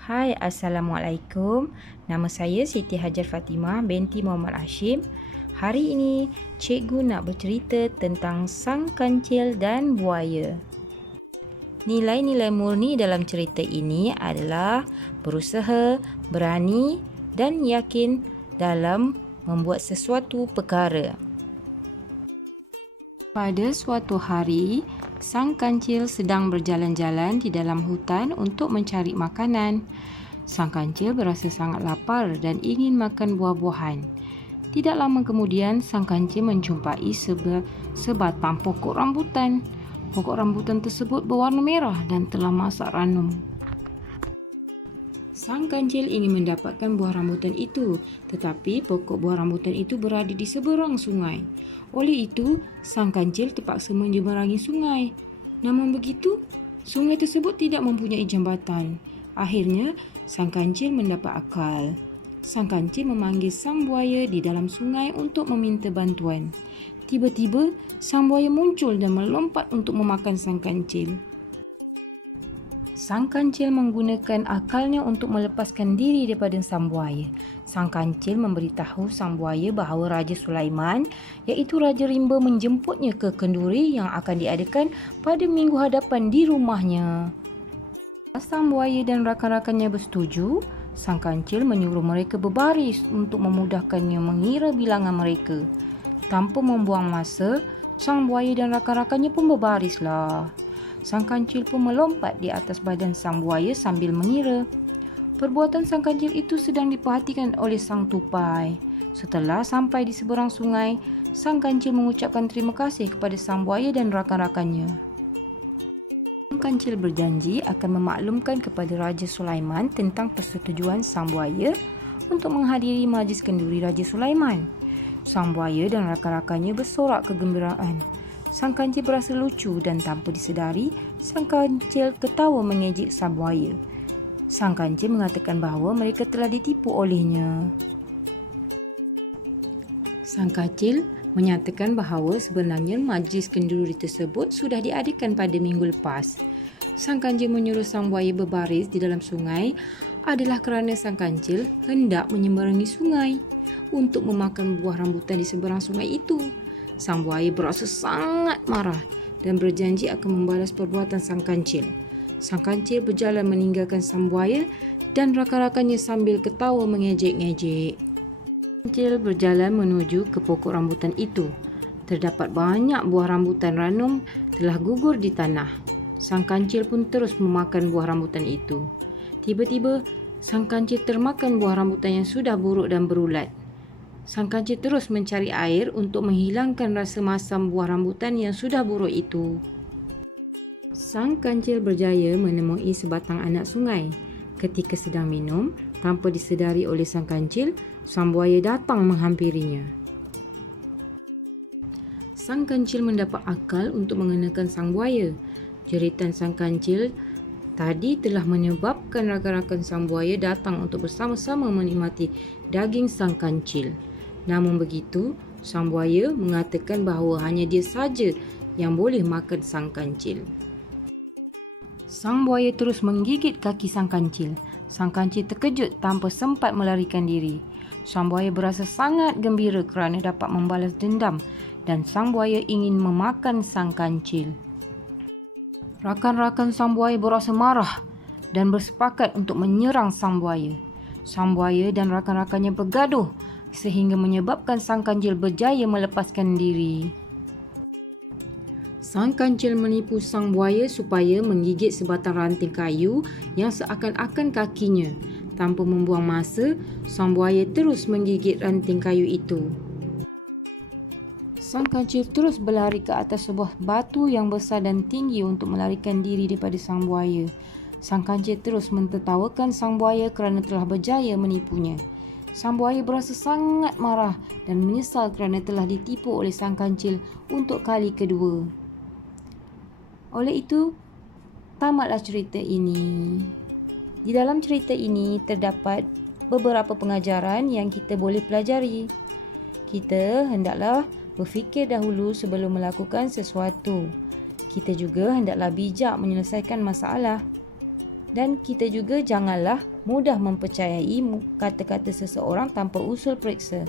Hai, Assalamualaikum. Nama saya Siti Hajar Fatimah binti Muhammad Hashim. Hari ini, cikgu nak bercerita tentang sang kancil dan buaya. Nilai-nilai murni dalam cerita ini adalah berusaha, berani dan yakin dalam membuat sesuatu perkara. Pada suatu hari, sang kancil sedang berjalan-jalan di dalam hutan untuk mencari makanan. Sang kancil berasa sangat lapar dan ingin makan buah-buahan. Tidak lama kemudian, sang kancil menjumpai sebatang pokok rambutan. Pokok rambutan tersebut berwarna merah dan telah masak ranum. Sang kancil ingin mendapatkan buah rambutan itu, tetapi pokok buah rambutan itu berada di seberang sungai. Oleh itu, sang kancil terpaksa menyeberangi sungai. Namun begitu, sungai tersebut tidak mempunyai jambatan. Akhirnya, sang kancil mendapat akal. Sang kancil memanggil sang buaya di dalam sungai untuk meminta bantuan. Tiba-tiba, sang buaya muncul dan melompat untuk memakan sang kancil. Sang kancil menggunakan akalnya untuk melepaskan diri daripada sang buaya. Sang kancil memberitahu sang buaya bahawa Raja Sulaiman, iaitu Raja Rimba, menjemputnya ke kenduri yang akan diadakan pada minggu hadapan di rumahnya. Sang buaya dan rakan-rakannya bersetuju. Sang kancil menyuruh mereka berbaris untuk memudahkannya mengira bilangan mereka. Tanpa membuang masa, sang buaya dan rakan-rakannya pun berbarislah. Sang kancil pun melompat di atas badan sang buaya sambil mengira. Perbuatan sang kancil itu sedang diperhatikan oleh sang tupai. Setelah sampai di seberang sungai, sang kancil mengucapkan terima kasih kepada sang buaya dan rakan-rakannya. Sang kancil berjanji akan memaklumkan kepada Raja Sulaiman tentang persetujuan sang buaya untuk menghadiri majlis kenduri Raja Sulaiman. Sang buaya dan rakan-rakannya bersorak kegembiraan. Sang kancil berasa lucu dan tanpa disedari, sang kancil ketawa mengejek sang buaya. Sang kancil mengatakan bahawa mereka telah ditipu olehnya. Sang kancil menyatakan bahawa sebenarnya majlis kenduri tersebut sudah diadakan pada minggu lepas. Sang kancil menyuruh sang buaya berbaris di dalam sungai adalah kerana sang kancil hendak menyeberangi sungai untuk memakan buah rambutan di seberang sungai itu. Sang buaya berasa sangat marah dan berjanji akan membalas perbuatan sang kancil. Sang kancil berjalan meninggalkan sang buaya dan rakan-rakannya sambil ketawa mengejek-ngejek. Kancil berjalan menuju ke pokok rambutan itu. Terdapat banyak buah rambutan ranum telah gugur di tanah. Sang kancil pun terus memakan buah rambutan itu. Tiba-tiba, sang kancil termakan buah rambutan yang sudah buruk dan berulat. Sang kancil terus mencari air untuk menghilangkan rasa masam buah rambutan yang sudah buruk itu. Sang kancil berjaya menemui sebatang anak sungai. Ketika sedang minum, tanpa disedari oleh sang kancil, sang buaya datang menghampirinya. Sang kancil mendapat akal untuk mengenakan sang buaya. Jeritan sang kancil tadi telah menyebabkan rakan-rakan sang buaya datang untuk bersama-sama menikmati daging sang kancil. Namun begitu, sang buaya mengatakan bahawa hanya dia saja yang boleh makan sang kancil. Sang buaya terus menggigit kaki sang kancil. Sang kancil terkejut tanpa sempat melarikan diri. Sang buaya berasa sangat gembira kerana dapat membalas dendam dan sang buaya ingin memakan sang kancil. Rakan-rakan sang buaya berasa marah dan bersepakat untuk menyerang sang buaya. Sang buaya dan rakan-rakannya bergaduh sehingga menyebabkan sang kancil berjaya melepaskan diri. Sang kancil menipu sang buaya supaya menggigit sebatang ranting kayu yang seakan-akan kakinya. Tanpa membuang masa, sang buaya terus menggigit ranting kayu itu. Sang kancil terus berlari ke atas sebuah batu yang besar dan tinggi untuk melarikan diri daripada sang buaya. Sang kancil terus mentertawakan sang buaya kerana telah berjaya menipunya. Sang buaya berasa sangat marah dan menyesal kerana telah ditipu oleh sang kancil untuk kali kedua. Oleh itu, tamatlah cerita ini. Di dalam cerita ini terdapat beberapa pengajaran yang kita boleh pelajari. Kita hendaklah berfikir dahulu sebelum melakukan sesuatu. Kita juga hendaklah bijak menyelesaikan masalah. Dan kita juga janganlah mudah mempercayai kata-kata seseorang tanpa usul periksa.